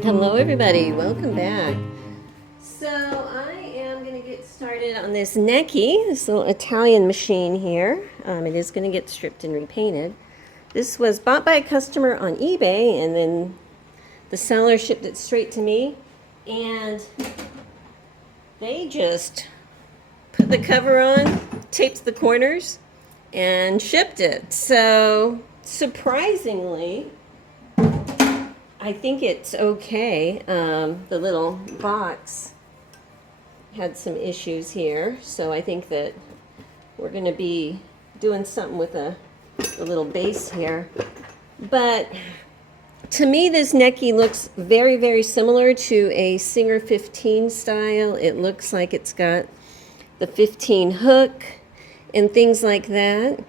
Hello everybody, welcome back. So I am going to get started on this Necci, this little Italian machine here. It is going to get stripped and repainted. This was bought by a customer on eBay, and then the seller shipped it straight to me, and they just put the cover on, taped the corners, and shipped it. So surprisingly, I think it's okay. The little box had some issues here, so I think that we're going to be doing something with the little base here. But to me, this Necci looks very, very similar to a Singer 15 style. It looks like it's got the 15 hook and things like that.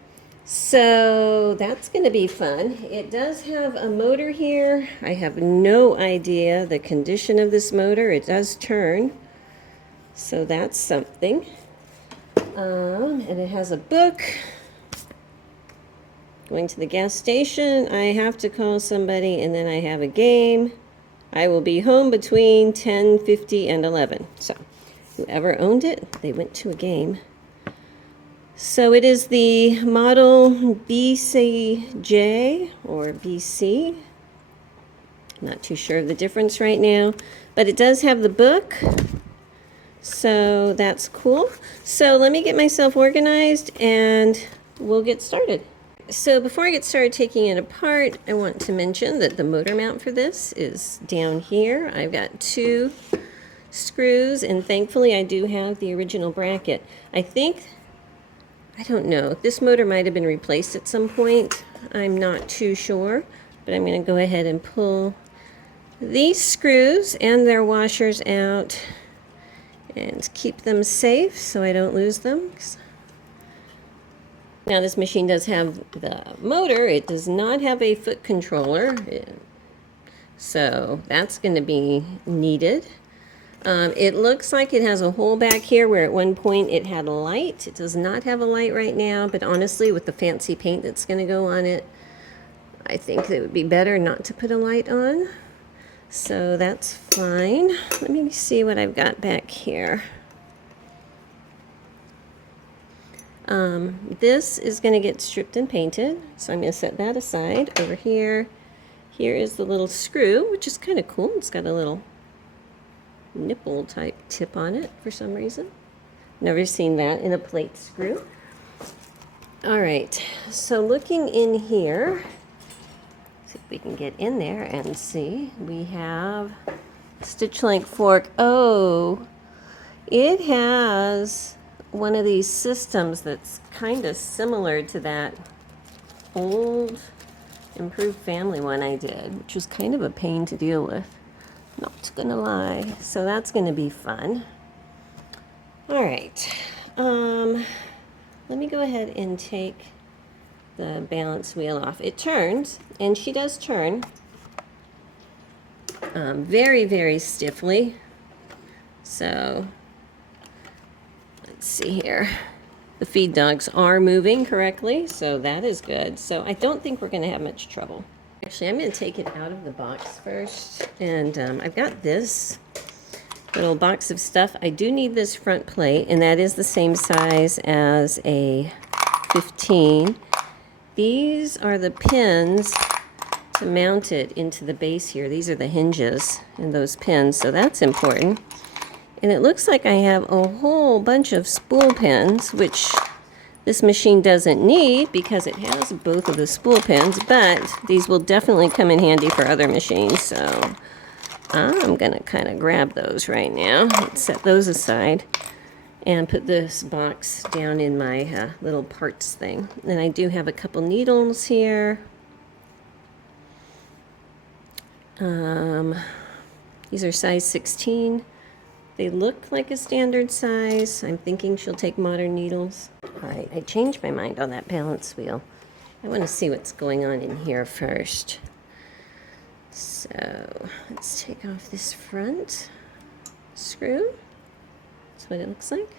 So that's going to be fun. It does have a motor here. I have no idea the condition of this motor. It does turn, so that's something. And it has a book. Going to the gas station, I have to call somebody, and then I have a game. I will be home between 10:50 and 11. So whoever owned it, they went to a game. So it is the model BCJ or BC. Not too sure of the difference right now, but it does have the book. So that's cool. So let me get myself organized and we'll get started. So before I get started taking it apart, I want to mention that the motor mount for this is down here. I've got 2 screws, and thankfully I do have the original bracket. I don't know. This motor might have been replaced at some point. I'm not too sure, but I'm going to go ahead and pull these screws and their washers out and keep them safe so I don't lose them. Now this machine does have the motor. It does not have a foot controller, so that's going to be needed. It looks like it has a hole back here where at one point it had a light. It does not have a light right now, but honestly, with the fancy paint that's going to go on it, I think it would be better not to put a light on. So that's fine. Let me see what I've got back here. This is going to get stripped and painted, so I'm going to set that aside. Over here, here is the little screw, which is kind of cool. It's got a little nipple type tip on it for some reason. Never seen that in a plate screw. All right, so looking in here, see if we can get in there and see. We have stitch length fork. Oh, it has one of these systems that's kind of similar to that old Improved Family one I did, which was kind of a pain to deal with. Not gonna lie. So that's gonna be fun. All right. Let me go ahead and take the balance wheel off. It turns, and she does turn very, very stiffly. So let's see here. The feed dogs are moving correctly, so that is good. So I don't think we're gonna have much trouble. Actually, I'm going to take it out of the box first, and I've got this little box of stuff. I do need this front plate, and that is the same size as a 15. These are the pins to mount it into the base here. These are the hinges and those pins, so that's important. And it looks like I have a whole bunch of spool pins, which this machine doesn't need because it has both of the spool pins, but these will definitely come in handy for other machines, so I'm going to kind of grab those right now. Let's set those aside. and put this box down in my little parts thing. And I do have a couple needles here. These are size 16. They look like a standard size. I'm thinking she'll take modern needles. All right, I changed my mind on that balance wheel. I want to see what's going on in here first. So let's take off this front screw. That's what it looks like.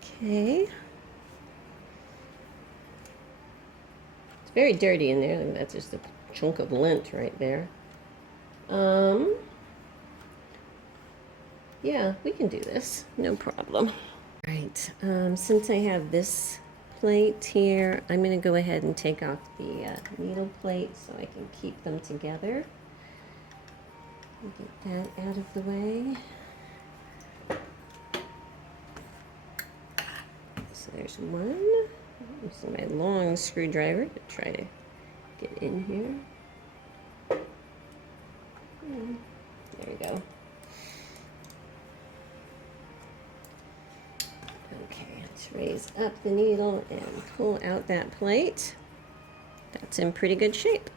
Okay. It's very dirty in there. That's just a chunk of lint right there. Yeah, we can do this. No problem. Right. Since I have this plate here, I'm going to go ahead and take off the needle plate so I can keep them together. Get that out of the way. So there's one. This is my long screwdriver to try to get in here. There we go. Okay, let's raise up the needle and pull out that plate. That's in pretty good shape.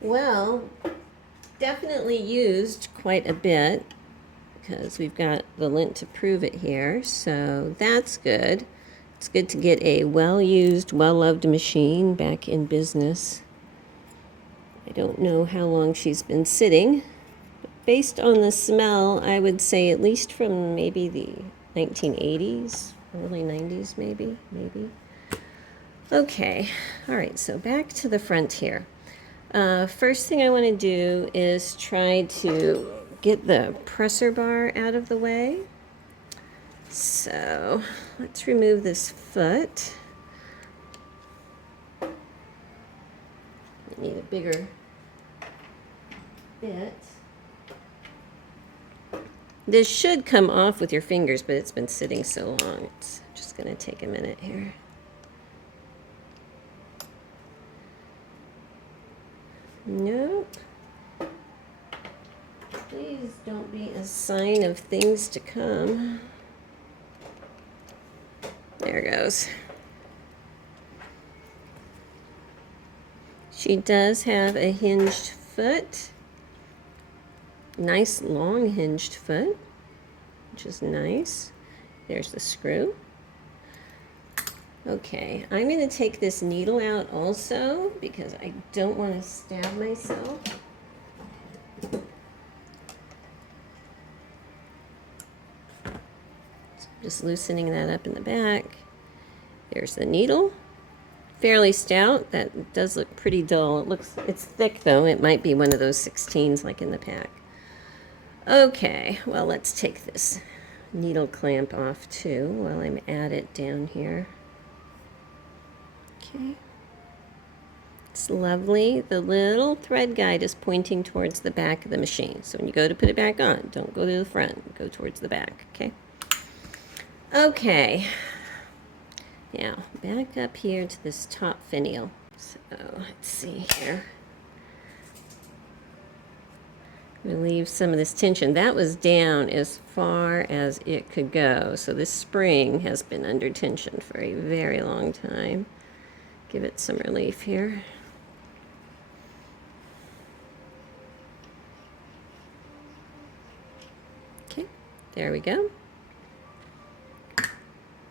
Well, definitely used quite a bit because we've got the lint to prove it here, so that's good. It's good to get a well-used, well-loved machine back in business. I don't know how long she's been sitting, but based on the smell, I would say at least from maybe the 1980s, early 90s maybe. Okay, all right, so back to the front here. First thing I want to do is try to get the presser bar out of the way. So let's remove this foot. I need a bigger bit. This should come off with your fingers, but it's been sitting so long. It's just going to take a minute here. Nope. Please don't be a sign of things to come. There it goes. She does have a hinged foot. Nice long hinged foot, which is nice. There's the screw. Okay, I'm going to take this needle out also because I don't want to stab myself. So just loosening that up in the back. There's the needle. Fairly stout. That does look pretty dull. It's thick though. It might be one of those 16s like in the pack. Okay, well, let's take this needle clamp off too while I'm at it down here. Okay. It's lovely. The little thread guide is pointing towards the back of the machine. So when you go to put it back on, don't go to the front, go towards the back, okay? Okay. Now, back up here to this top finial. So, let's see here. Relieve some of this tension. That was down as far as it could go. So this spring has been under tension for a very long time. Give it some relief here. Okay, there we go.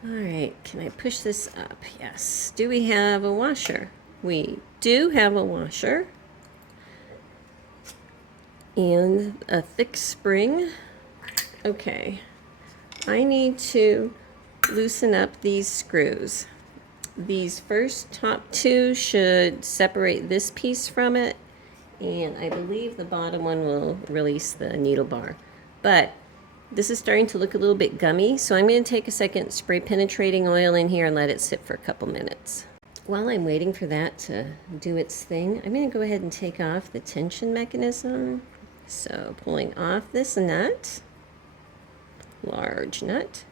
All right, can I push this up? Yes. Do we have a washer? We do have a washer. And a thick spring. Okay, I need to loosen up these screws. These first top two should separate this piece from it, and I believe the bottom one will release the needle bar. But this is starting to look a little bit gummy, so I'm going to take a second, spray penetrating oil in here and let it sit for a couple minutes. While I'm waiting for that to do its thing, I'm going to go ahead and take off the tension mechanism. So pulling off this nut, large nut,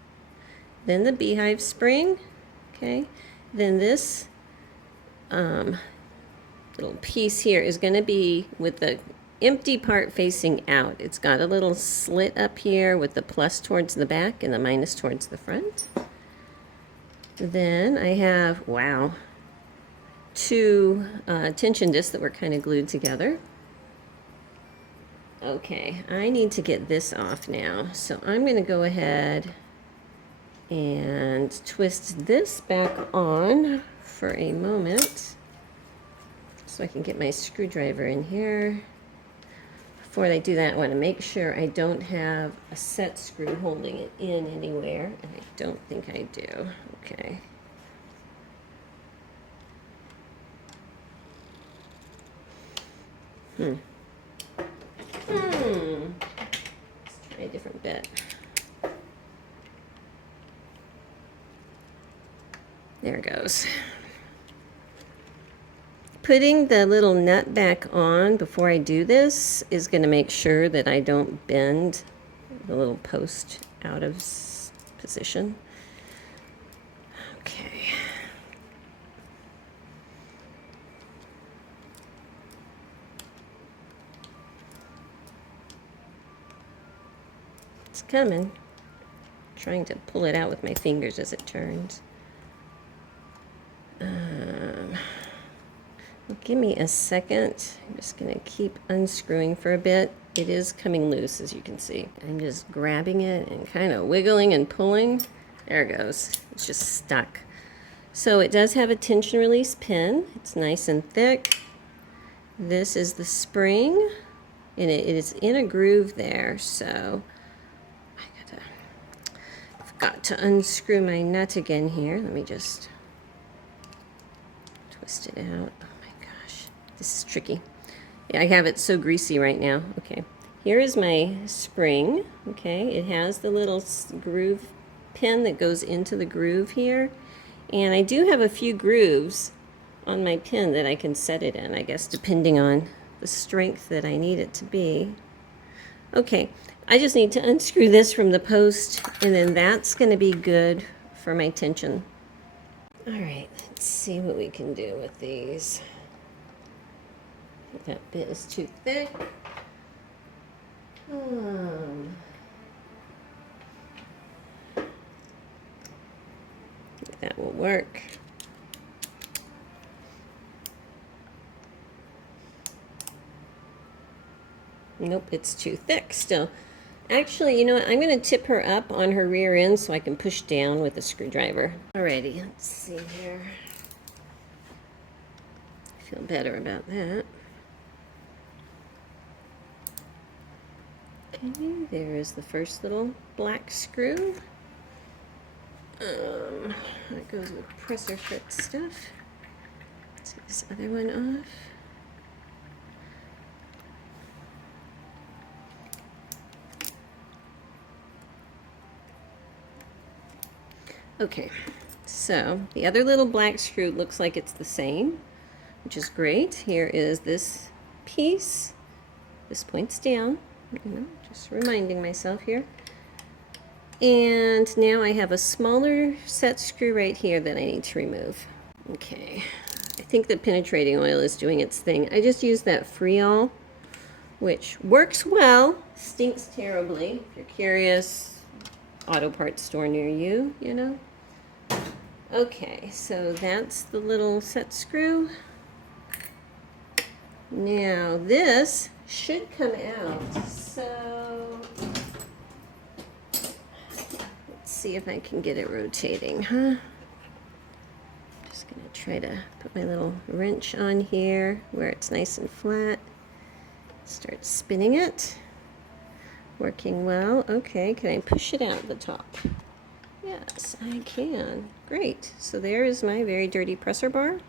then the beehive spring, okay, then this little piece here is going to be with the empty part facing out. It's got a little slit up here with the plus towards the back and the minus towards the front. Then I have, wow, two tension discs that were kind of glued together. Okay, I need to get this off now. So I'm going to go ahead and twist this back on for a moment so I can get my screwdriver in here. Before I do that, I want to make sure I don't have a set screw holding it in anywhere, and I don't think I do. Okay. Let's try a different bit. There it goes. Putting the little nut back on before I do this is going to make sure that I don't bend the little post out of position. Okay. It's coming. I'm trying to pull it out with my fingers as it turns. Give me a second. I'm just going to keep unscrewing for a bit. It is coming loose, as you can see. I'm just grabbing it and kind of wiggling and pulling. There it goes. It's just stuck. So it does have a tension release pin. It's nice and thick. This is the spring, and it is in a groove there. So I've got to unscrew my nut again here. Let me just twist it out. This is tricky. Yeah, I have it so greasy right now. Okay, here is my spring. Okay, it has the little groove pin that goes into the groove here. And I do have a few grooves on my pin that I can set it in, I guess, depending on the strength that I need it to be. Okay, I just need to unscrew this from the post, and then that's going to be good for my tension. All right, let's see what we can do with these. That bit is too thick. That will work. Nope, it's too thick still. Actually, you know what? I'm going to tip her up on her rear end so I can push down with a screwdriver. Alrighty, let's see here. I feel better about that. Okay, there is the first little black screw. That goes with presser foot stuff. Let's get this other one off. Okay, so the other little black screw looks like it's the same, which is great. Here is this piece. This points down. Just reminding myself here. And now I have a smaller set screw right here that I need to remove. Okay, I think the penetrating oil is doing its thing. I just used that Freol, which works well, stinks terribly. If you're curious, auto parts store near you, you know. Okay, so that's the little set screw. Now this should come out, so let's see if I can get it rotating, huh? Just gonna try to put my little wrench on here where it's nice and flat. Start spinning it. Working well. Okay, can I push it out the top? Yes, I can. Great. So there is my very dirty presser bar.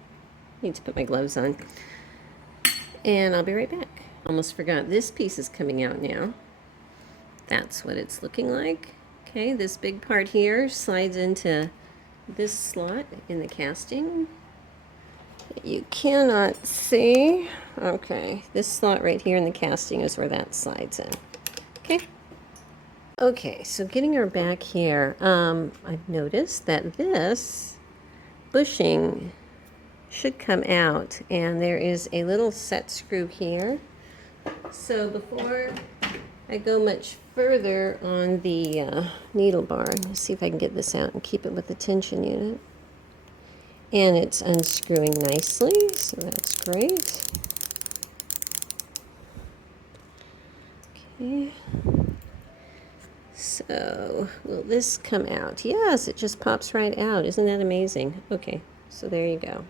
Need to put my gloves on. And I'll be right back. Almost forgot, this piece is coming out now. That's what it's looking like. Okay, this big part here slides into this slot in the casting. You cannot see. Okay, this slot right here in the casting is where that slides in. Okay. Okay, so getting her back here, I've noticed that this bushing should come out, and there is a little set screw here So before I go much further on the needle bar, let's see if I can get this out and keep it with the tension unit. And it's unscrewing nicely, so that's great. Okay. So, will this come out? Yes, it just pops right out. Isn't that amazing? Okay, so there you go.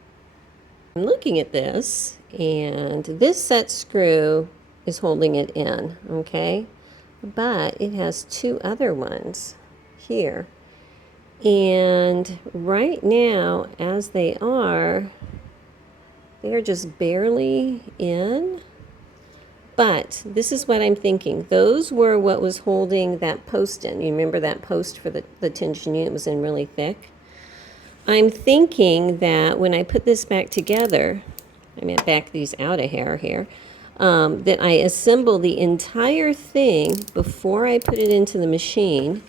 I'm looking at this, and this set screw is holding it in, okay? But it has two other ones here. And right now, as they are just barely in. But this is what I'm thinking. Those were what was holding that post in. You remember that post for the tension unit was in really thick? I'm thinking that when I put this back together, I mean, back these out a hair here, that I assemble the entire thing before I put it into the machine,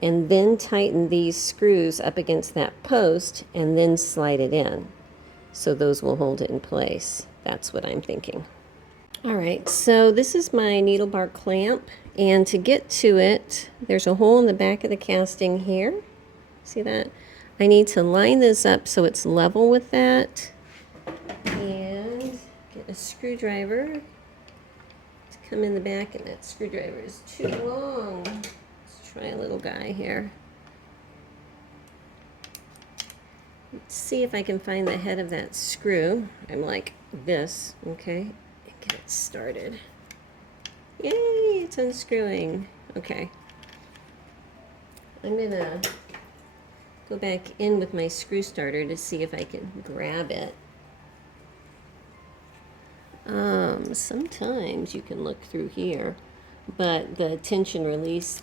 and then tighten these screws up against that post, and then slide it in. So those will hold it in place. That's what I'm thinking. All right, so this is my needle bar clamp, and to get to it, there's a hole in the back of the casting here. See that? I need to line this up so it's level with that, and get a screwdriver to come in the back, and that screwdriver is too long. Let's try a little guy here. Let's see if I can find the head of that screw. I'm like this, okay? Get it started. Yay, it's unscrewing. Okay. I'm gonna go back in with my screw starter to see if I can grab it. Sometimes you can look through here, but the tension release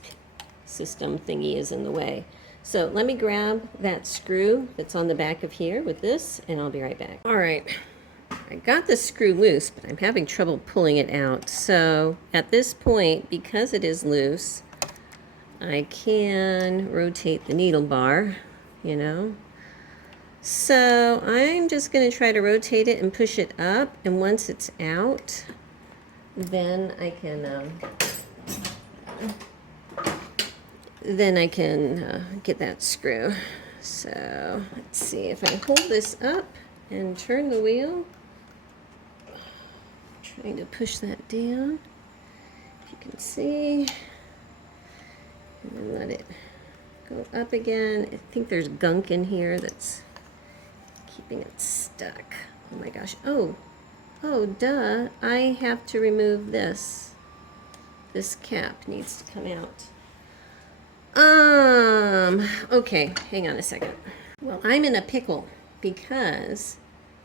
system thingy is in the way. So let me grab that screw that's on the back of here with this, and I'll be right back. All right. I got the screw loose, but I'm having trouble pulling it out. So at this point, because it is loose, I can rotate the needle bar, you know. So I'm just going to try to rotate it and push it up, and once it's out, then I can get that screw. So let's see if I hold this up and turn the wheel. Trying to push that down, if you can see, and then let it go up again. I think there's gunk in here that's keeping it stuck. Oh my gosh. Oh, duh. I have to remove this. This cap needs to come out. Okay, hang on a second. Well, I'm in a pickle because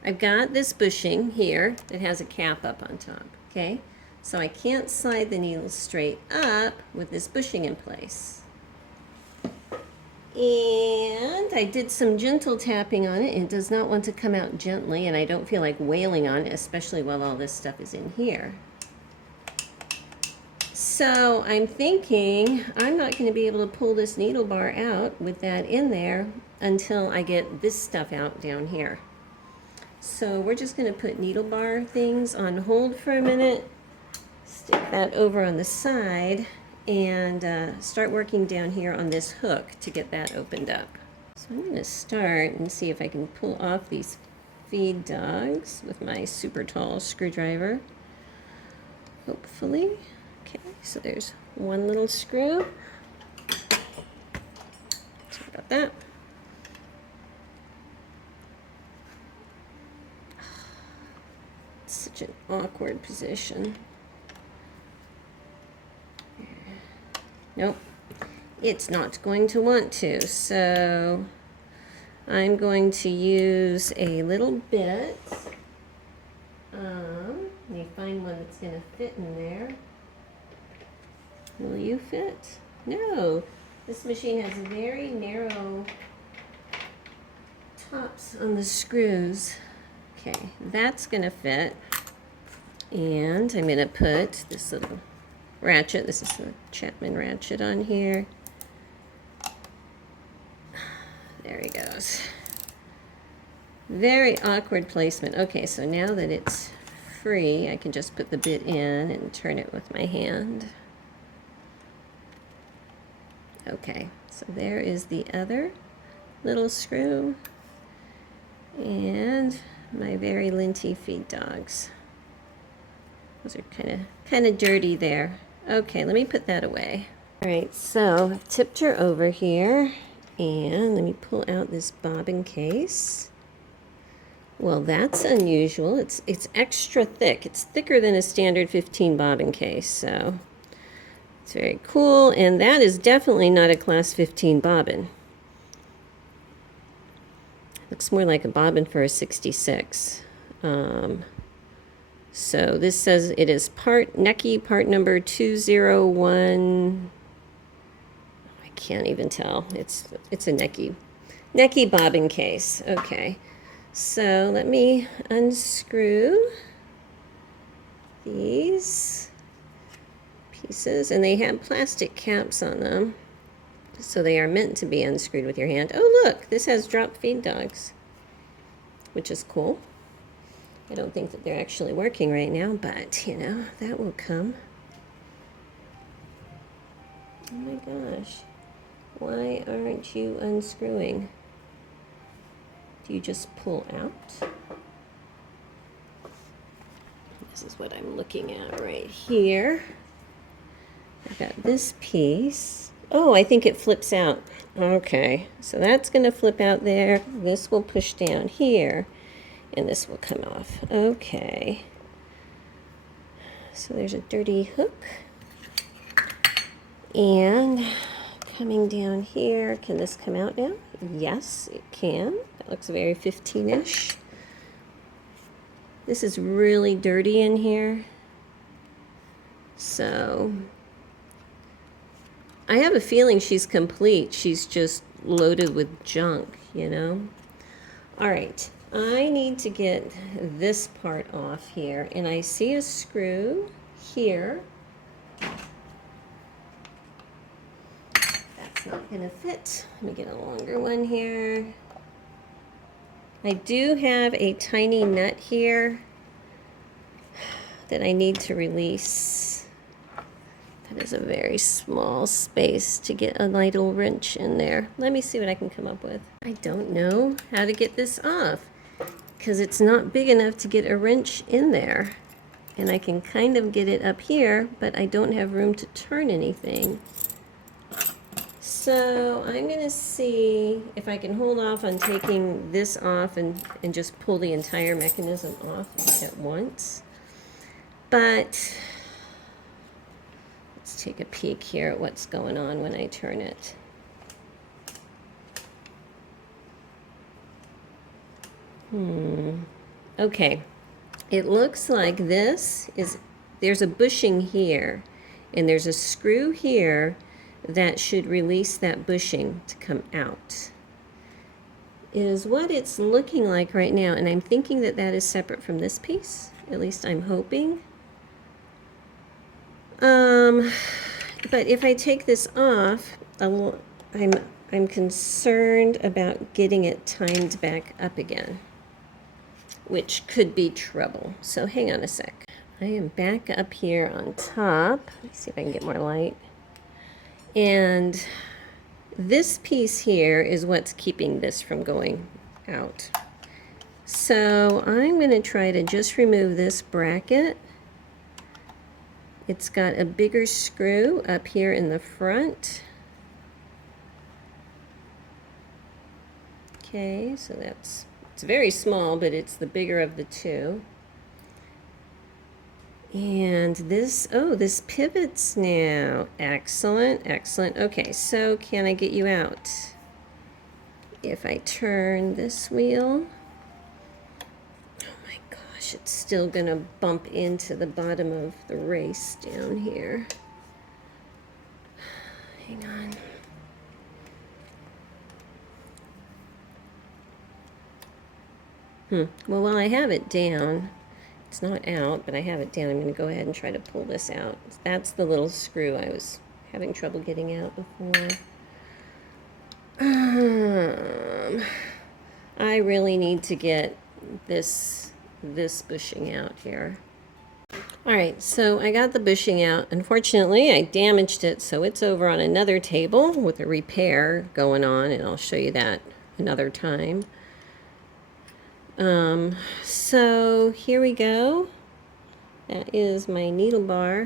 I've got this bushing here that has a cap up on top, okay? So I can't slide the needle straight up with this bushing in place. And I did some gentle tapping on it. It does not want to come out gently, and I don't feel like wailing on it, especially while all this stuff is in here. So I'm thinking I'm not going to be able to pull this needle bar out with that in there until I get this stuff out down here. So we're just going to put needle bar things on hold for a minute, stick that over on the side, and start working down here on this hook to get that opened up. So I'm going to start and see if I can pull off these feed dogs with my super tall screwdriver. Hopefully. Okay, so there's one little screw. Sorry about that. It's such an awkward position. Nope, it's not going to want to, so I'm going to use a little bit. Let me find one that's going to fit in there. Will you fit? No, this machine has very narrow tops on the screws. Okay, that's going to fit, and I'm going to put this little ratchet, this is the Chapman ratchet on here. There he goes. Very awkward placement. Okay, so now that it's free, I can just put the bit in and turn it with my hand. Okay, so there is the other little screw and my very linty feed dogs. Those are kind of dirty there. Okay, let me put that away. All right, so I've tipped her over here, and let me pull out this bobbin case. Well, that's unusual. It's extra thick. It's thicker than a standard 15 bobbin case, so it's very cool. And that is definitely not a class 15 bobbin. Looks more like a bobbin for a 66. So this says it is part Necci, part number 201. I can't even tell. It's a Necci bobbin case. Okay. So let me unscrew these pieces, and they have plastic caps on them, so they are meant to be unscrewed with your hand. Oh look, this has drop feed dogs, which is cool. I don't think that they're actually working right now, but you know, that will come. Oh my gosh, why aren't you unscrewing? Do you just pull out? This is what I'm looking at right here. I've got this piece. Oh, I think it flips out. Okay, so that's going to flip out there. This will push down here, and this will come off. Okay. So there's a dirty hook. And coming down here, can this come out now? Yes, it can. That looks very 15-ish. This is really dirty in here. So I have a feeling she's complete. She's just loaded with junk, you know? All right, I need to get this part off here, and I see a screw here. Not gonna fit. Let me get a longer one here. I do have a tiny nut here that I need to release. That is a very small space to get a little wrench in there. Let me see what I can come up with. I don't know how to get this off because it's not big enough to get a wrench in there. And I can kind of get it up here, but I don't have room to turn anything. So I'm going to see if I can hold off on taking this off and just pull the entire mechanism off at once. But let's take a peek here at what's going on when I turn it. Okay, it looks like there's a bushing here, and there's a screw here that should release that bushing to come out. Is what it's looking like right now, and I'm thinking that that is separate from this piece. At least I'm hoping. But if I take this off, I'm concerned about getting it timed back up again, which could be trouble. So hang on a sec. I am back up here on top. Let me see if I can get more light. And this piece here is what's keeping this from going out. So I'm going to try to just remove this bracket. It's got a bigger screw up here in the front. Okay, so it's very small, but it's the bigger of the two. And this, oh, this pivots now. Excellent, excellent. Okay, so can I get you out? If I turn this wheel, oh my gosh, it's still gonna bump into the bottom of the race down here. Hang on. Well, while I have it down, it's not out, but I have it down. I'm going to go ahead and try to pull this out. That's the little screw I was having trouble getting out before. I really need to get this bushing out here. All right, so I got the bushing out. Unfortunately, I damaged it, so it's over on another table with a repair going on, and I'll show you that another time. So here we go. That is my needle bar.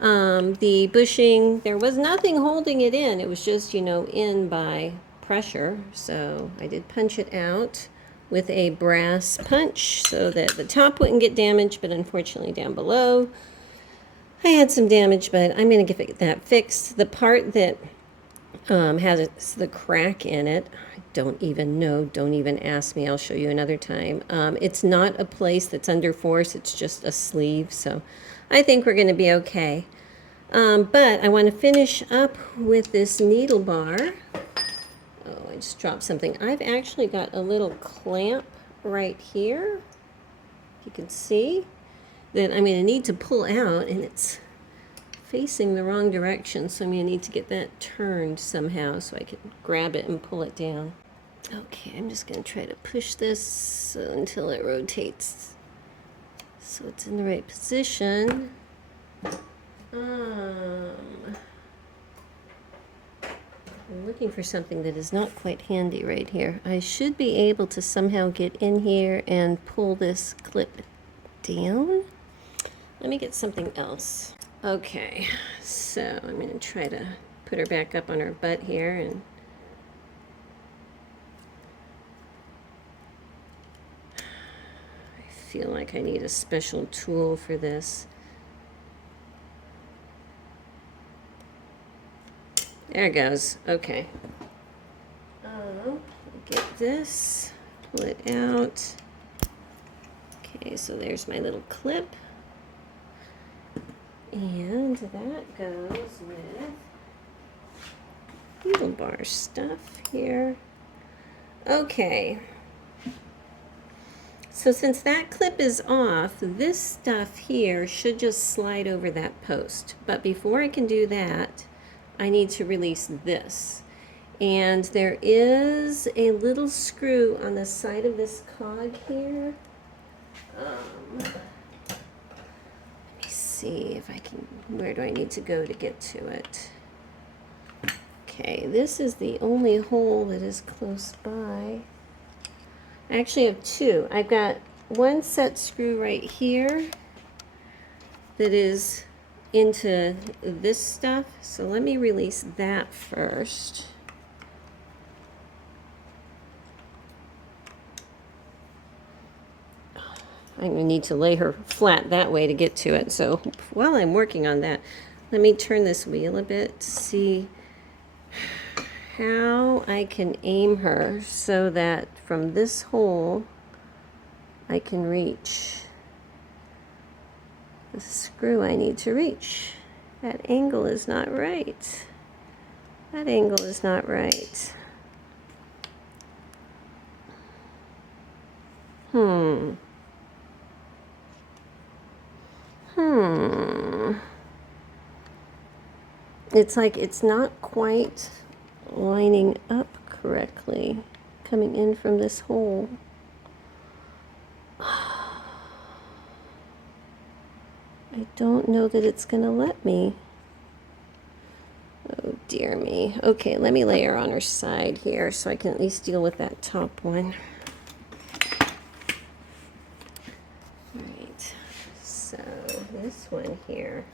The bushing, there was nothing holding it in. It was just, you know, in by pressure. So I did punch it out with a brass punch so that the top wouldn't get damaged, but unfortunately down below I had some damage, but I'm going to get that fixed. The part that has the crack in it, I don't even know, don't even ask me, I'll show you another time. It's not a place that's under force, it's just a sleeve, so I think we're going to be okay. But I want to finish up with this needle bar. Oh, I just dropped something. I've actually got a little clamp right here, if you can see, that I'm going to need to pull out, and it's facing the wrong direction, so I'm going to need to get that turned somehow so I can grab it and pull it down. Okay, I'm just going to try to push this until it rotates so it's in the right position. I'm looking for something that is not quite handy right here. I should be able to somehow get in here and pull this clip down. Let me get something else. Okay, so I'm going to try to put her back up on her butt here, and I feel like I need a special tool for this. There it goes. Okay. Get this, pull it out. Okay, so there's my little clip. And that goes with needle bar stuff here. Okay. So since that clip is off, this stuff here should just slide over that post. But before I can do that, I need to release this. And there is a little screw on the side of this cog here. See if I can, where do I need to go to get to it? Okay, this is the only hole that is close by. I actually have two. I've got one set screw right here that is into this stuff, so let me release that first. I'm going to need to lay her flat that way to get to it. So while I'm working on that, let me turn this wheel a bit to see how I can aim her so that from this hole I can reach the screw I need to reach. That angle is not right. That angle is not right. It's like it's not quite lining up correctly coming in from this hole. I don't know that it's going to let me. Oh dear me. Okay, let me lay her on her side here so I can at least deal with that top one. Alright, so this one here.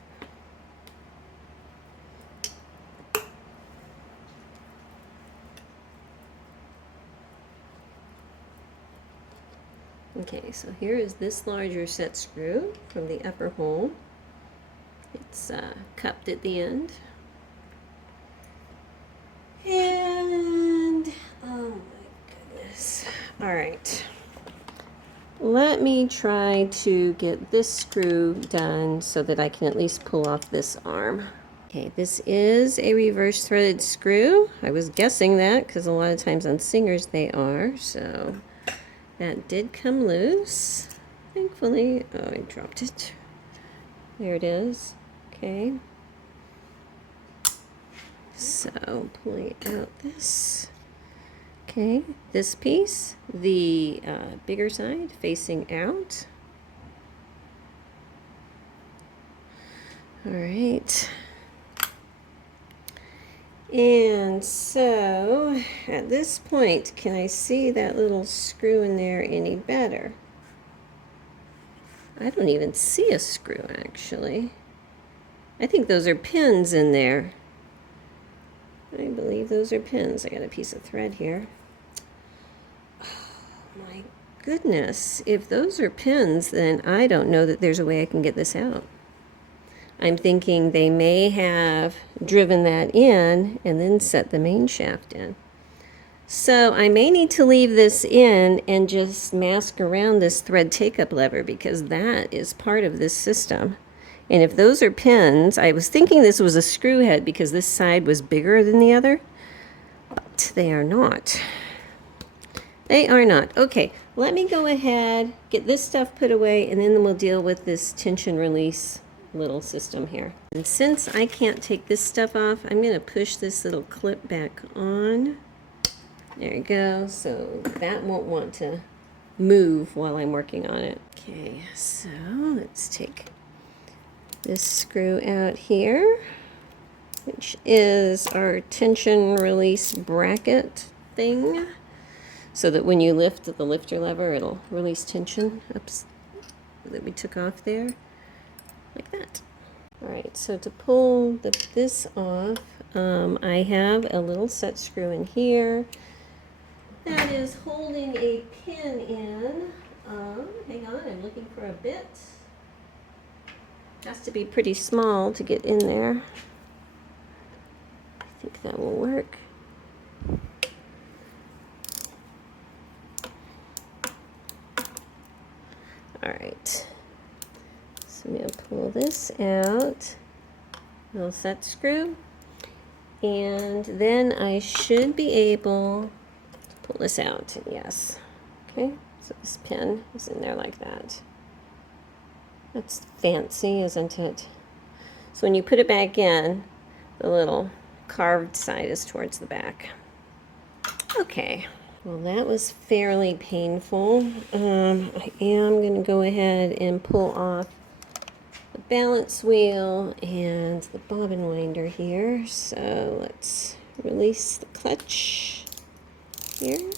Okay, so here is this larger set screw from the upper hole. It's cupped at the end. And, oh my goodness. All right. Let me try to get this screw done so that I can at least pull off this arm. Okay, this is a reverse threaded screw. I was guessing that because a lot of times on Singers they are, so that did come loose. Thankfully, oh, I dropped it. There it is. Okay. So, pulling out this. Okay, this piece, the bigger side facing out. All right. And so at this point, can I see that little screw in there any better? I don't even see a screw, actually. I think those are pins in there. I believe those are pins. I got a piece of thread here. Oh my goodness. If those are pins, then I don't know that there's a way I can get this out. I'm thinking they may have driven that in and then set the main shaft in. So I may need to leave this in and just mask around this thread take-up lever, because that is part of this system. And if those are pins, I was thinking this was a screw head because this side was bigger than the other, but they are not. They are not. Okay, let me go ahead, get this stuff put away, and then we'll deal with this tension release little system here. And since I can't take this stuff off, I'm going to push this little clip back on. There you go. So that won't want to move while I'm working on it. Okay, so let's take this screw out here, which is our tension release bracket thing, so that when you lift the lifter lever, it'll release tension that we took off there, like that. All right, so to pull this off, I have a little set screw in here that is holding a pin in. Hang on, I'm looking for a bit. Has to be pretty small to get in there. I think that will work. All right. So I'm going to pull this out. Little set screw. And then I should be able to pull this out. Yes. Okay. So this pin is in there like that. That's fancy, isn't it? So when you put it back in, the little carved side is towards the back. Okay, well that was fairly painful. I am going to go ahead and pull off the balance wheel and the bobbin winder here. So let's release the clutch here.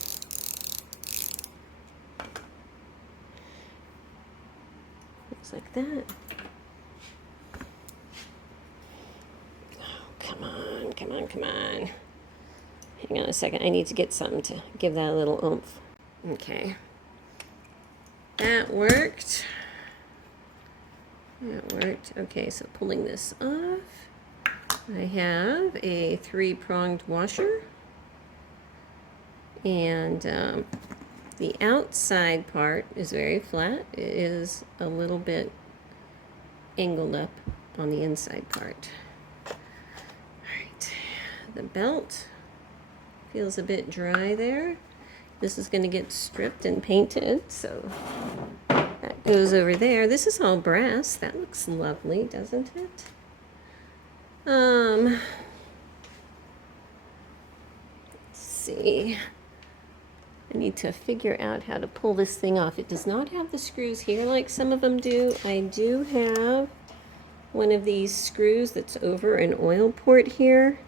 Like that. Oh, come on, come on, come on. Hang on a second. I need to get something to give that a little oomph. Okay. That worked. That worked. Okay, so pulling this off, I have a 3-pronged washer. And the outside part is very flat. It is a little bit angled up on the inside part. All right, the belt feels a bit dry there. This is going to get stripped and painted, so that goes over there. This is all brass. That looks lovely, doesn't it? Let's see. I need to figure out how to pull this thing off. It does not have the screws here like some of them do. I do have one of these screws that's over an oil port here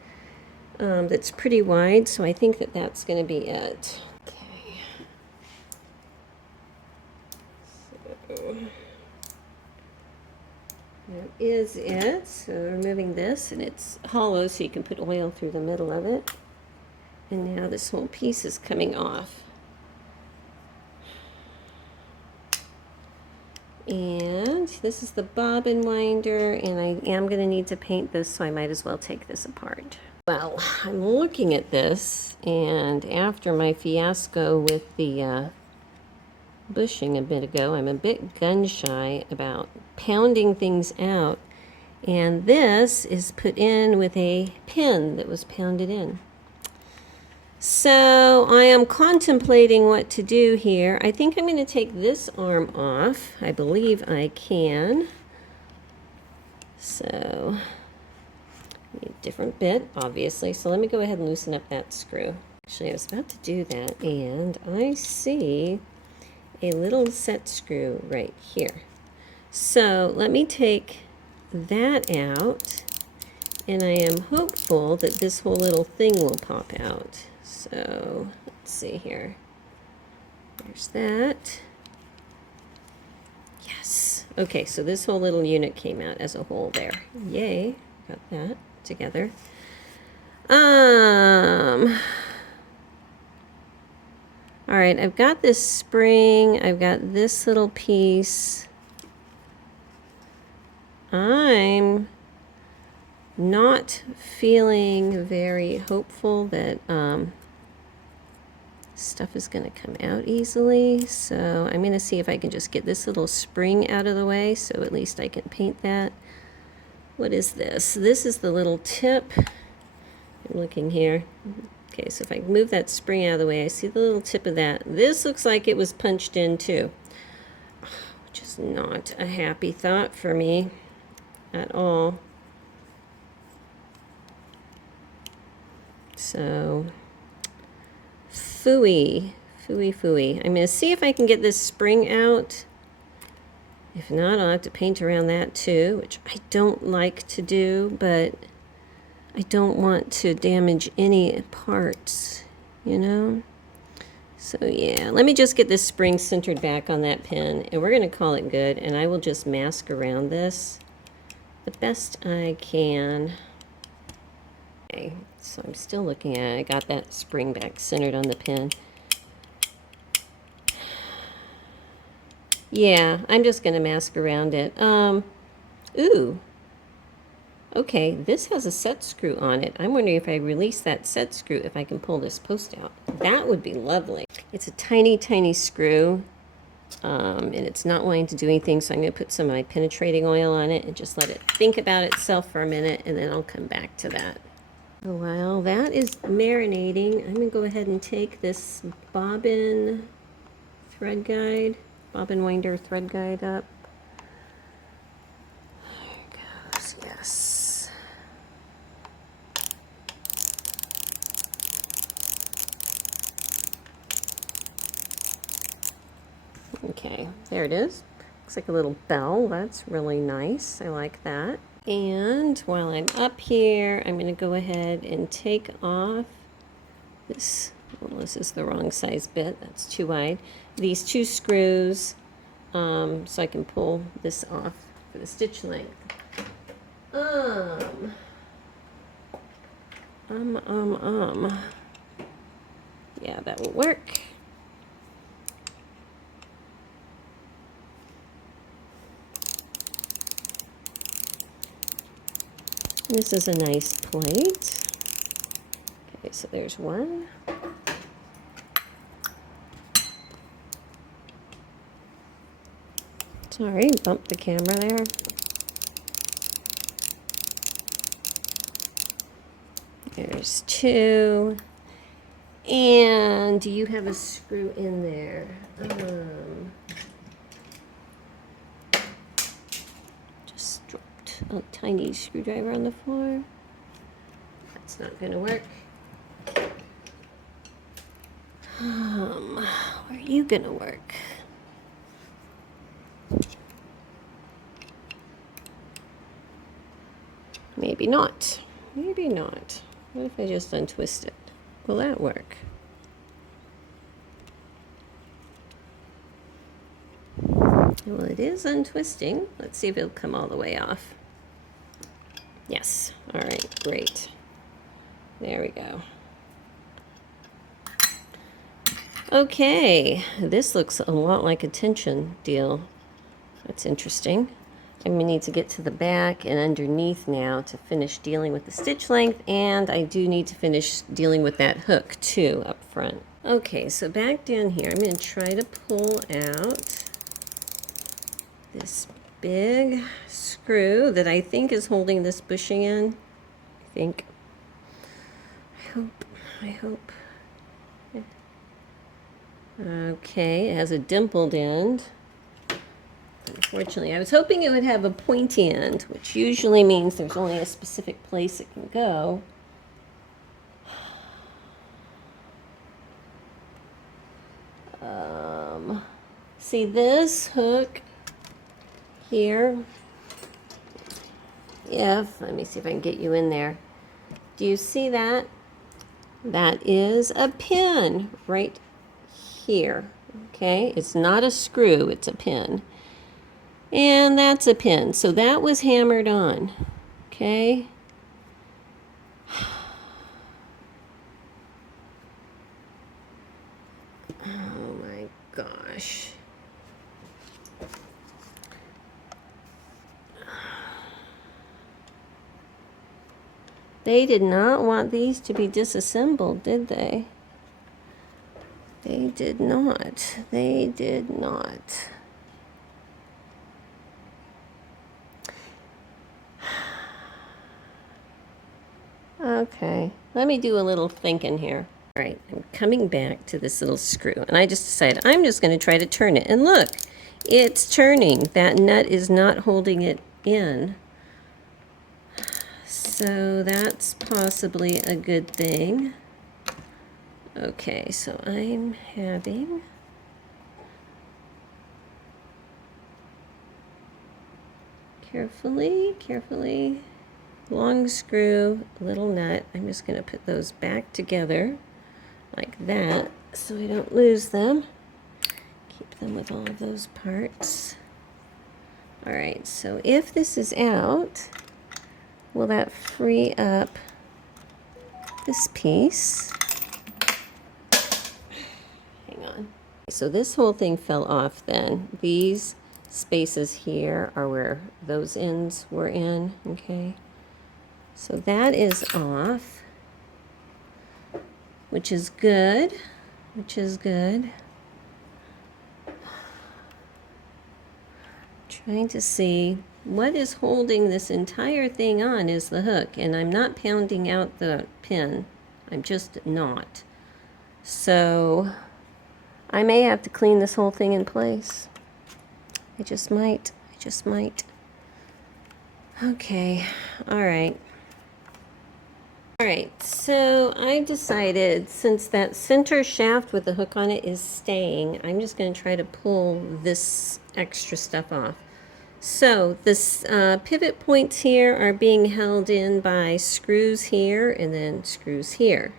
that's pretty wide, so I think that that's going to be it. Okay. So that is it. So removing this, and it's hollow so you can put oil through the middle of it. And now this whole piece is coming off. And this is the bobbin winder, and I am going to need to paint this, so I might as well take this apart. Well, I'm looking at this, and after my fiasco with the bushing a bit ago, I'm a bit gun-shy about pounding things out, and this is put in with a pin that was pounded in. So I am contemplating what to do here. I think I'm going to take this arm off. I believe I can. So a different bit, obviously. So let me go ahead and loosen up that screw. Actually, I was about to do that, and I see a little set screw right here. So let me take that out, and I am hopeful that this whole little thing will pop out. So let's see here. There's that. Yes. Okay, so this whole little unit came out as a whole there. Yay, got that together. All right, I've got this spring, I've got this little piece. I'm not feeling very hopeful that stuff is going to come out easily, so I'm going to see if I can just get this little spring out of the way, so at least I can paint that. What is this? This is the little tip. I'm looking here. Okay, so if I move that spring out of the way, I see the little tip of that. This looks like it was punched in too, which is not a happy thought for me at all. So, phooey. I'm going to see if I can get this spring out. If not, I'll have to paint around that too, which I don't like to do, but I don't want to damage any parts, you know? So yeah, let me just get this spring centered back on that pin, and we're going to call it good, and I will just mask around this the best I can. Okay, so I'm still looking at it. I got that spring back centered on the pin. Yeah, I'm just going to mask around it. Ooh. Okay, this has a set screw on it. I'm wondering if I release that set screw, if I can pull this post out. That would be lovely. It's a tiny, tiny screw, and it's not wanting to do anything, so I'm going to put some of my penetrating oil on it and just let it think about itself for a minute, and then I'll come back to that. While that is marinating, I'm going to go ahead and take this bobbin thread guide, bobbin winder thread guide up. There it goes, yes. Okay, there it is. Looks like a little bell. That's really nice. I like that. And while I'm up here, I'm going to go ahead and take off this. Well, this is the wrong size bit. That's too wide. These two screws, so I can pull this off for the stitch length. Yeah, that will work. This is a nice plate. Okay, so there's one. Sorry, bumped the camera there. There's two. And do you have a screw in there? Just dropped a tiny screwdriver on the floor. That's not going to work. Are you going to work? Maybe not. Maybe not. What if I just untwist it? Will that work? Well, it is untwisting. Let's see if it'll come all the way off. Yes. All right, great. There we go. Okay, this looks a lot like a tension deal. That's interesting. I'm going to need to get to the back and underneath now to finish dealing with the stitch length, and I do need to finish dealing with that hook too up front. Okay, so back down here, I'm going to try to pull out this big screw that I think is holding this bushing in. I think. I hope. Okay, it has a dimpled end. Unfortunately, I was hoping it would have a pointy end, which usually means there's only a specific place it can go. See this hook here? let me see if I can get you in there. Do you see that? That is a pin right here. Okay, it's not a screw, it's a pin. And that's a pin. So that was hammered on. Okay. Oh my gosh. They did not want these to be disassembled, did they? They did not. They did not. Okay, let me do a little thinking here. All right, I'm coming back to this little screw, and I just decided I'm just going to try to turn it. And look, it's turning. That nut is not holding it in. So that's possibly a good thing. Okay, so I'm having carefully, long screw, little nut. I'm just going to put those back together like that so I don't lose them. Keep them with all of those parts. All right, so if this is out, will that free up this piece? Hang on. So this whole thing fell off then. These spaces here are where those ends were in, okay? So that is off, which is good, Trying to see what is holding this entire thing on is the hook, and I'm not pounding out the pin. I'm just not. So I may have to clean this whole thing in place. I just might. Okay, all right. All right, so I decided since that center shaft with the hook on it is staying, I'm just going to try to pull this extra stuff off. So this pivot points here are being held in by screws here and then screws here.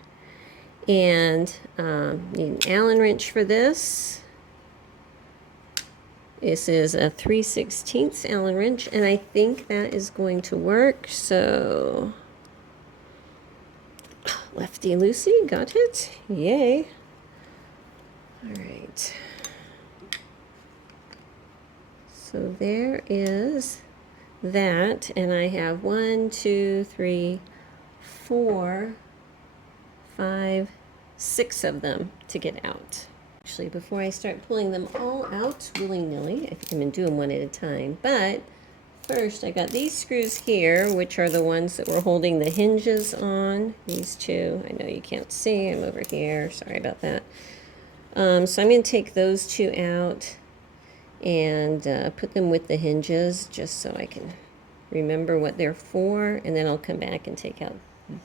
And need an Allen wrench for this. This is a 3/16 Allen wrench, and I think that is going to work. So lefty loosey, got it. Yay. All right. So there is that, and I have 1, 2, 3, 4, 5, 6 of them to get out. Actually, before I start pulling them all out willy-nilly, I think I'm going to do them one at a time. But first, I got these screws here, which are the ones that we're holding the hinges on. These two, I know you can't see, I'm over here. Sorry about that. So I'm going to take those two out and put them with the hinges just so I can remember what they're for, and then I'll come back and take out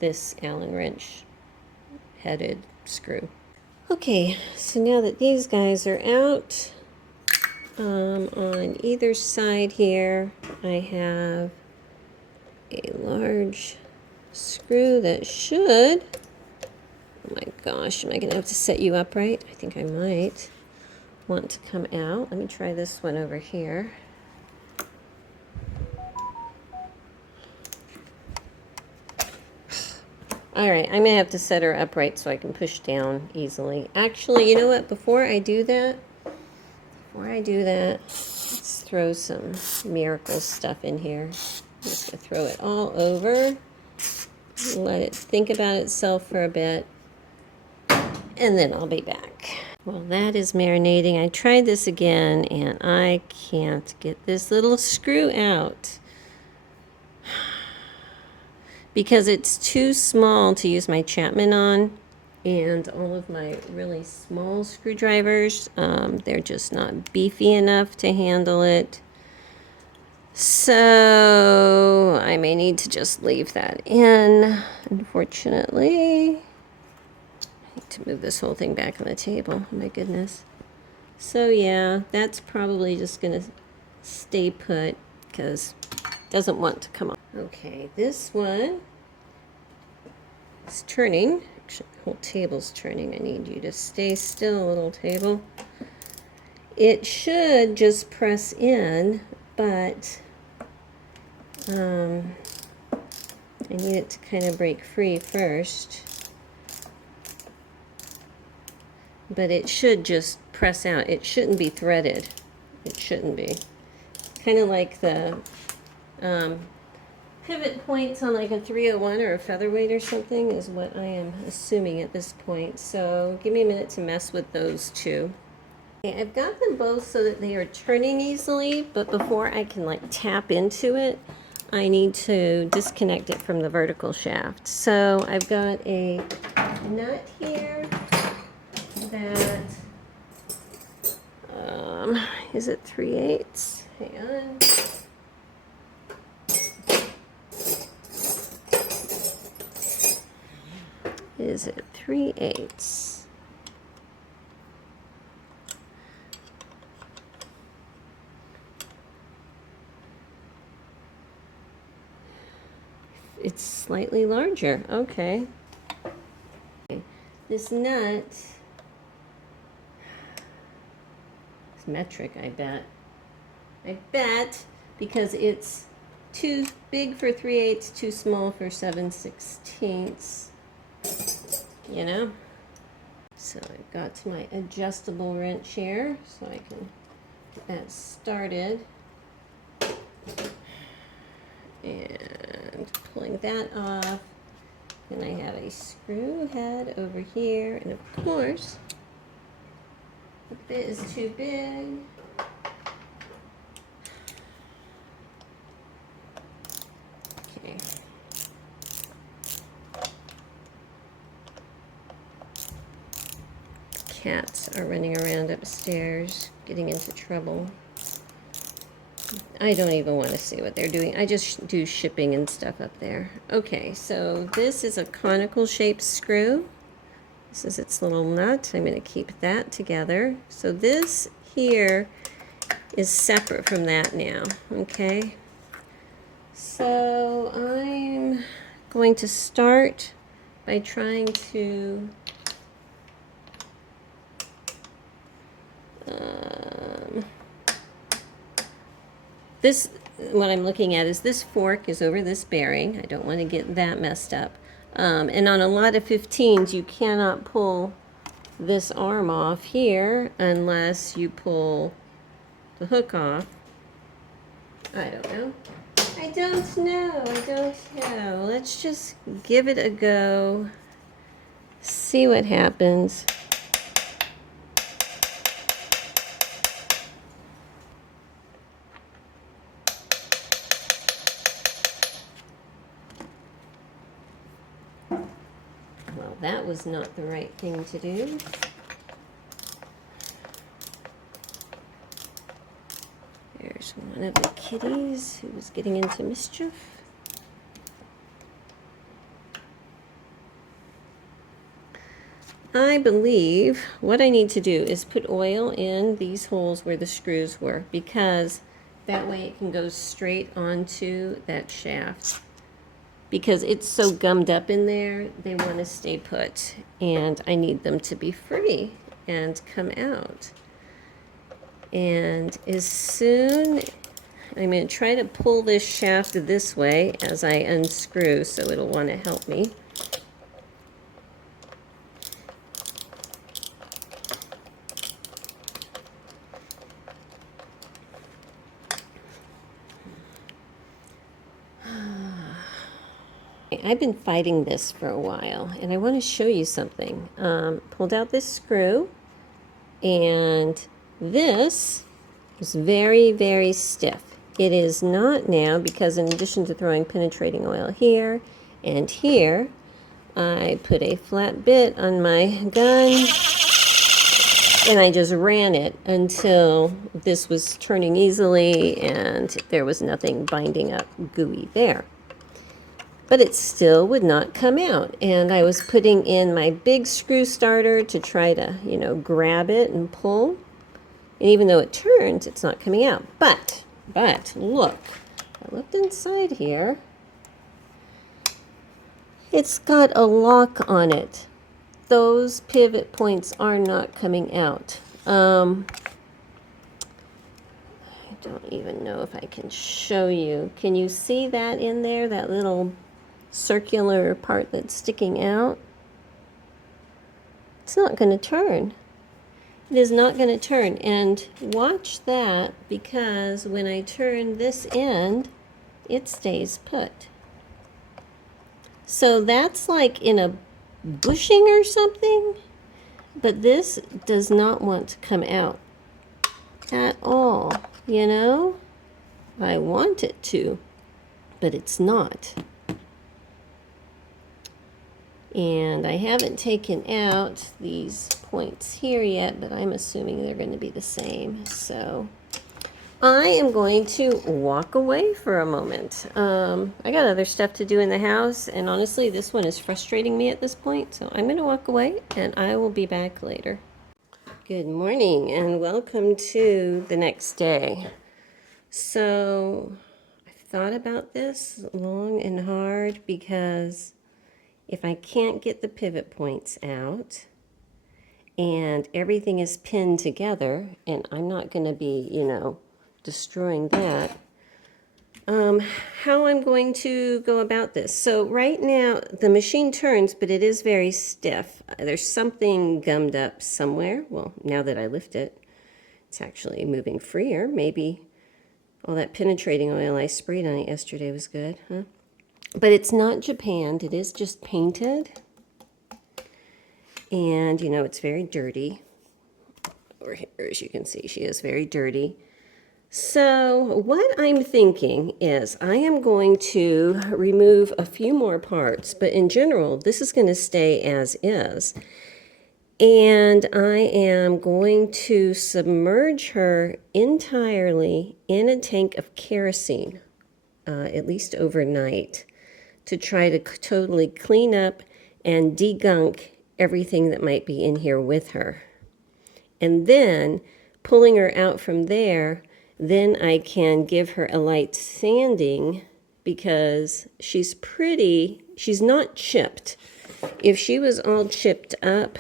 this Allen wrench headed screw. Okay, so now that these guys are out, on either side here I have a large screw that should, oh my gosh, am I going to have to set you up right? I think I might want to come out. Let me try this one over here. All right, I'm gonna have to set her upright so I can push down easily. Actually, you know what? Before I do that, let's throw some miracle stuff in here. I'm just gonna throw it all over, let it think about itself for a bit, and then I'll be back. Well, that is marinating. I tried this again, and I can't get this little screw out because it's too small to use my Chapman on, and all of my really small screwdrivers, they're just not beefy enough to handle it. So I may need to just leave that in, unfortunately. To move this whole thing back on the table. Oh my goodness. So yeah, that's probably just gonna stay put because it doesn't want to come off. Okay, this one is turning. Actually, the whole table's turning. I need you to stay still, little table. It should just press in, but I need it to kind of break free first. But it should just press out. It shouldn't be threaded. It shouldn't be. Kind of like the pivot points on like a 301 or a featherweight or something is what I am assuming at this point. So give me a minute to mess with those two. Okay, I've got them both so that they are turning easily, but before I can like tap into it, I need to disconnect it from the vertical shaft. So I've got a nut here that, is it 3/8? Hang on. Is it 3/8? It's slightly larger. Okay. This nut is metric, I bet. I bet because it's too big for 3/8, too small for 7/16. You know? So I've got my adjustable wrench here, so I can get that started. And pulling that off. And I have a screw head over here, and of course, the bit is too big. Okay. Cats are running around upstairs, getting into trouble. I don't even want to see what they're doing. I just do shipping and stuff up there. Okay, so this is a conical shaped screw. This is its little nut. I'm going to keep that together. So this here is separate from that now, okay? So I'm going to start by trying to what I'm looking at is this fork is over this bearing. I don't want to get that messed up. And on a lot of 15s, you cannot pull this arm off here unless you pull the hook off. I don't know. I don't know. Let's just give it a go. See what happens. That was not the right thing to do. There's one of the kitties who was getting into mischief. I believe what I need to do is put oil in these holes where the screws were, because that way it can go straight onto that shaft. Because it's so gummed up in there, they want to stay put. And I need them to be free and come out. And as soon, I'm going to try to pull this shaft this way as I unscrew, so it'll want to help me. I've been fighting this for a while, and I want to show you something. Pulled out this screw, and this is very, very stiff. It is not now, because in addition to throwing penetrating oil here and here, I put a flat bit on my gun, and I just ran it until this was turning easily, and there was nothing binding up gooey there. But it still would not come out. And I was putting in my big screw starter to try to, you know, grab it and pull. And even though it turns, it's not coming out. But look, I looked inside here, it's got a lock on it. Those pivot points are not coming out. I don't even know if I can show you. Can you see that in there, that little circular part that's sticking out? It's not going to turn. It is not going to turn. And watch that, because when I turn this end, it stays put. So that's like in a bushing or something, but this does not want to come out at all, you know? I want it to, but it's not. And I haven't taken out these points here yet, but I'm assuming they're going to be the same. So I am going to walk away for a moment. I got other stuff to do in the house, and honestly, this one is frustrating me at this point. So I'm going to walk away, and I will be back later. Good morning, and welcome to the next day. So I've thought about this long and hard, because if I can't get the pivot points out and everything is pinned together, and I'm not going to be, you know, destroying that, how I'm going to go about this. So right now the machine turns, but it is very stiff. There's something gummed up somewhere. Well, now that I lift it, it's actually moving freer. Maybe all that penetrating oil I sprayed on it yesterday was good, huh? But it's not japanned, it is just painted. And, you know, it's very dirty. Over here, as you can see, she is very dirty. So what I'm thinking is I am going to remove a few more parts, but in general, this is going to stay as is. And I am going to submerge her entirely in a tank of kerosene, at least overnight, to try to totally clean up and degunk everything that might be in here with her. And then pulling her out from there, then I can give her a light sanding, because she's not chipped. If she was all chipped up,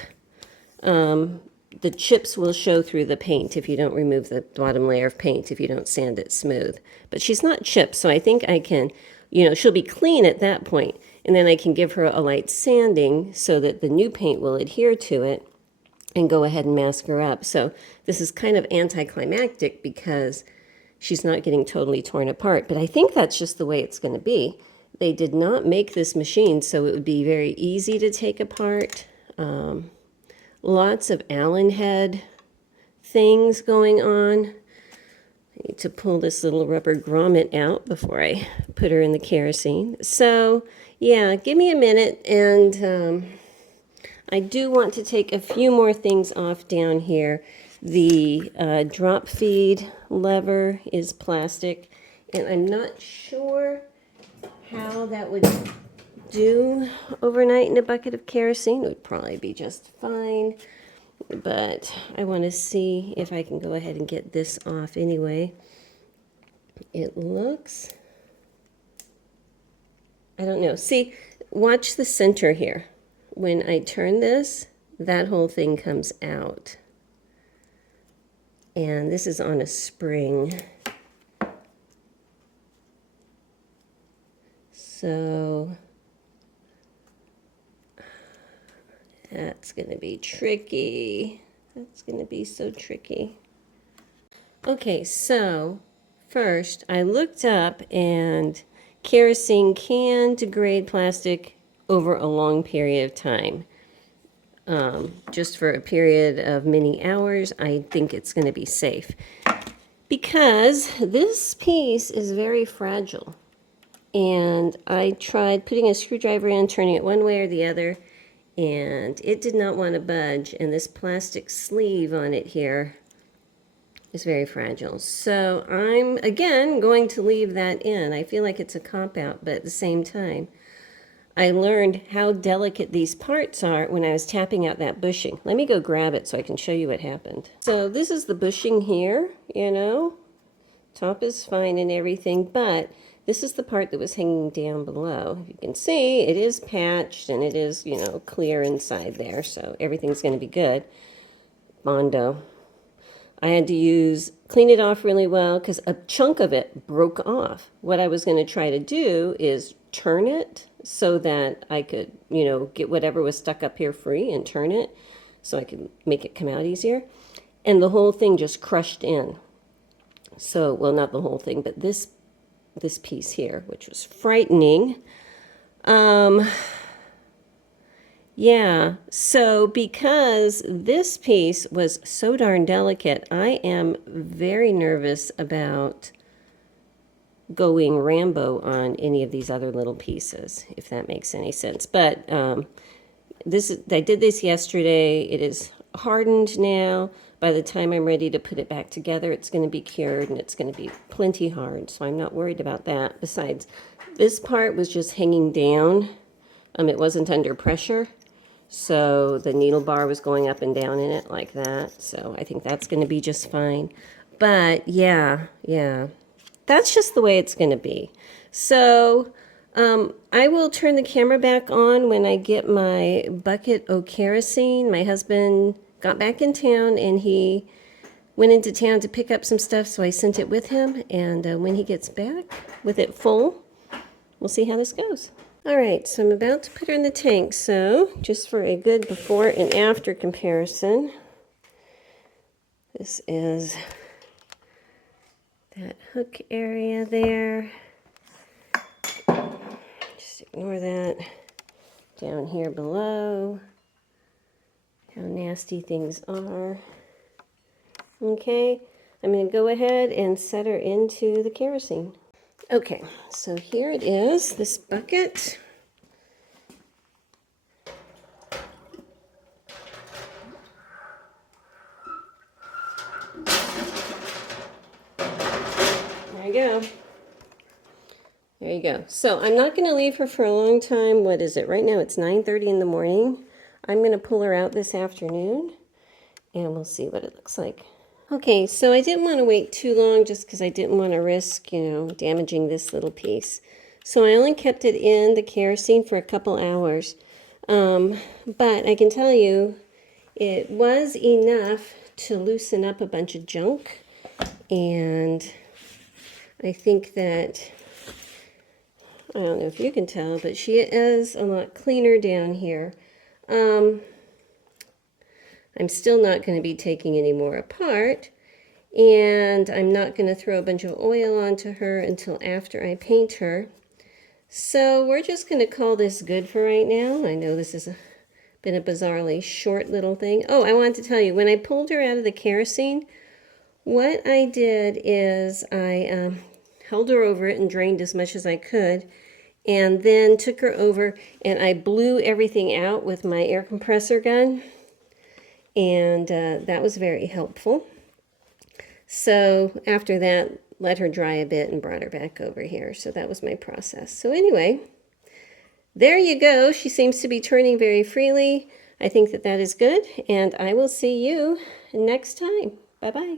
the chips will show through the paint if you don't remove the bottom layer of paint, if you don't sand it smooth. But she's not chipped, so I think I can, you know, she'll be clean at that point, and then I can give her a light sanding so that the new paint will adhere to it and go ahead and mask her up. So this is kind of anticlimactic because she's not getting totally torn apart, but I think that's just the way it's going to be. They did not make this machine so it would be very easy to take apart. Lots of Allen head things going on. I need to pull this little rubber grommet out before I put her in the kerosene. So yeah, give me a minute, and I do want to take a few more things off down here. The drop feed lever is plastic, and I'm not sure how that would do overnight in a bucket of kerosene. It would probably be just fine, but I want to see if I can go ahead and get this off anyway. It looks, I don't know. See, watch the center here. When I turn this, that whole thing comes out. And this is on a spring. So that's going to be tricky. That's going to be so tricky. Okay, so first I looked up, and kerosene can degrade plastic over a long period of time. Just for a period of many hours, I think it's going to be safe. Because this piece is very fragile. And I tried putting a screwdriver in, turning it one way or the other, and it did not want to budge. And this plastic sleeve on it here is very fragile. So I'm, again, going to leave that in. I feel like it's a cop-out, but at the same time, I learned how delicate these parts are when I was tapping out that bushing. Let me go grab it so I can show you what happened. So this is the bushing here, you know. Top is fine and everything, but This is the part that was hanging down below. If you can see, it is patched and it is, you know, clear inside there, so everything's going to be good. Bondo. I had to clean it off really well because a chunk of it broke off. What I was going to try to do is turn it so that I could, you know, get whatever was stuck up here free and turn it so I could make it come out easier. And the whole thing just crushed in. So, well, not the whole thing, but this piece here, which was frightening. Yeah, so because this piece was so darn delicate, I am very nervous about going Rambo on any of these other little pieces, if that makes any sense. But I did this yesterday. It is hardened now. By the time I'm ready to put it back together, it's going to be cured and it's going to be plenty hard, so I'm not worried about that. Besides, this part was just hanging down. It wasn't under pressure. So the needle bar was going up and down in it like that. So I think that's going to be just fine. But yeah, that's just the way it's going to be. So I will turn the camera back on when I get my bucket of kerosene. My husband got back in town and he went into town to pick up some stuff. So I sent it with him. And when he gets back with it full, we'll see how this goes. All right, so I'm about to put her in the tank. So just for a good before and after comparison, this is that hook area there. Just ignore that. Down here below, how nasty things are. Okay, I'm going to go ahead and set her into the kerosene. Okay, so here it is, this bucket. There you go. There you go. So I'm not going to leave her for a long time. What is it? Right now it's 9:30 in the morning. I'm going to pull her out this afternoon and we'll see what it looks like. Okay, so I didn't want to wait too long just because I didn't want to risk, you know, damaging this little piece. So I only kept it in the kerosene for a couple hours. But I can tell you, it was enough to loosen up a bunch of junk. And I think that, I don't know if you can tell, but she is a lot cleaner down here. I'm still not going to be taking any more apart, and I'm not going to throw a bunch of oil onto her until after I paint her. So we're just going to call this good for right now. I know this has been a bizarrely short little thing. Oh, I wanted to tell you, when I pulled her out of the kerosene, what I did is I held her over it and drained as much as I could, and then took her over and I blew everything out with my air compressor gun. And that was very helpful. So after that, let her dry a bit and brought her back over here. So that was my process. So anyway, there you go. She seems to be turning very freely. I think that that is good. And I will see you next time. Bye-bye.